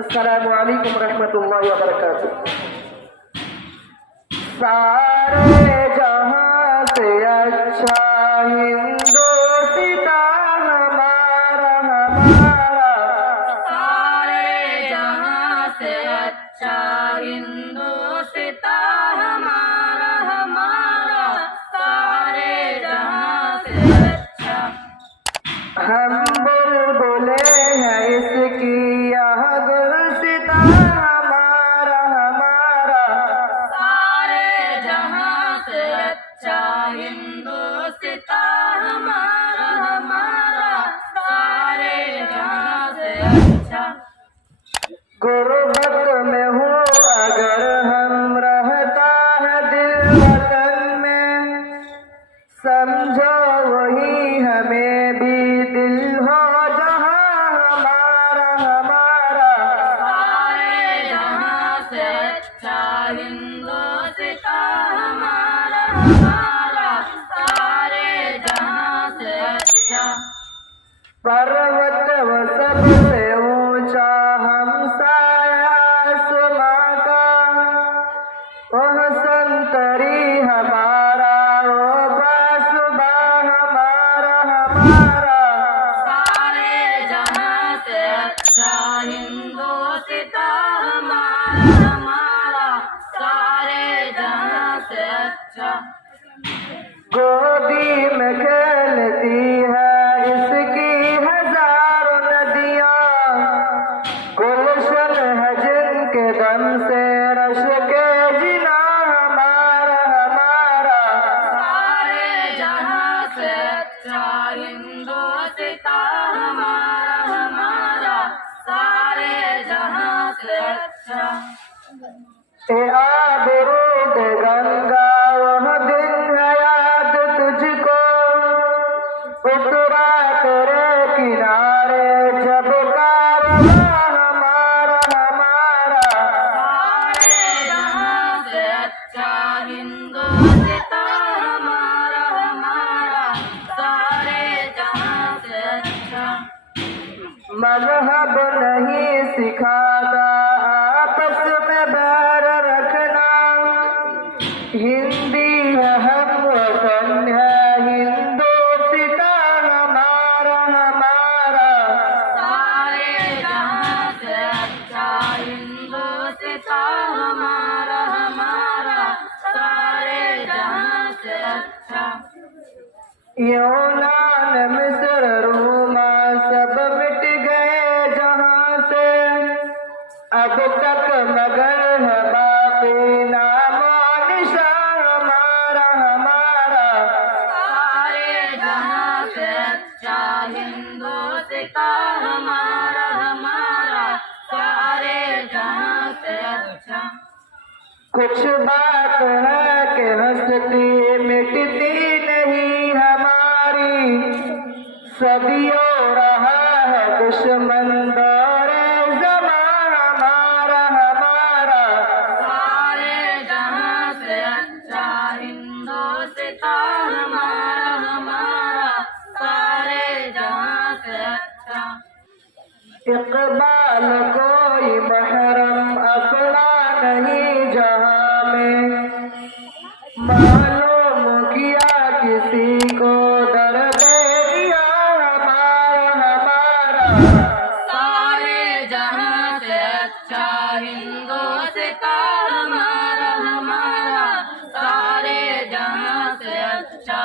अस्सलामु अलैकुम रहमतुल्लाहि व बरकातुहू। सारे जहां से अच्छा हिंदुस्तान हमारा हमारा, सारे जहां से अच्छा हिंदुस्तान हमारा हमारा, सारे जहां से अच्छा। हम बुलबुले हैं इसकी यह गुलसितान हमारा हमारा, सारे जहां से अच्छा हिंदुस्तान हमारा हमारा, सारे जहां से अच्छा। गुर्बत में हूँ अगर हम रहता है दिल वतन में, समझो वही हमें भी दिल हो जहाँ हमारा हमारा, सारे जहां से अच्छा हिंदुस्तान हमारा हमारा, सारे जहां से अच्छा। पर्वत वो सबसे ऊंचा हमसाया आसमां का, वह संतरी हमारा वो बासुबा हमारा हमारा, सारे जहां से अच्छा हिंदुस्तान हमारा हमारा, सारे जहां से अच्छा। गोदी में खेलती है इसकी हजारों नदियां, गुलशन है जिनके दम से रश के जिना हमारा हमारा, सारे जहां से अच्छा हिंदुस्तान हमारा हमारा, सारे जहां से अच्छा। ए आबरूद गंगा वह दिन है याद तुझको, उतरा तेरे किनारे जब कारवां हमारा हमारा, सारे जहां से अच्छा हिंदुस्तान हमारा हमारा, सारे जहां से अच्छा। मजहब नहीं सिखाता आपस में बैर रखना, हिंदी है हम वतन है हिंदुस्तान हमारा हमारा, सारे जहां से अच्छा हिंदुस्तान हमारा हमारा, सारे जहां से अच्छा। यूनान मिस्र रोमा सब मिट गए जहां से, अब तक मगर है बाकी नामो निशान हमारा हमारा, सारे जहां से अच्छा हिंदुस्तान हमारा हमारा, सारे जहां से अच्छा। कुछ बात है कि हंसती मिटती नहीं हमारी, सदियों रहा है दुश्मन दौरे ज़मां हमारा हमारा, सारे जहां से अच्छा हिंदुस्तान हमारा हमारा, सारे जहां से अच्छा। इकबाल कोई महरम अपना नहीं जहां में, मालूम किया किसी को दर्द दिया हमारा हमारा, सारे जहां से अच्छा हिंदुस्तान हमारा हमारा, सारे जहां से अच्छा।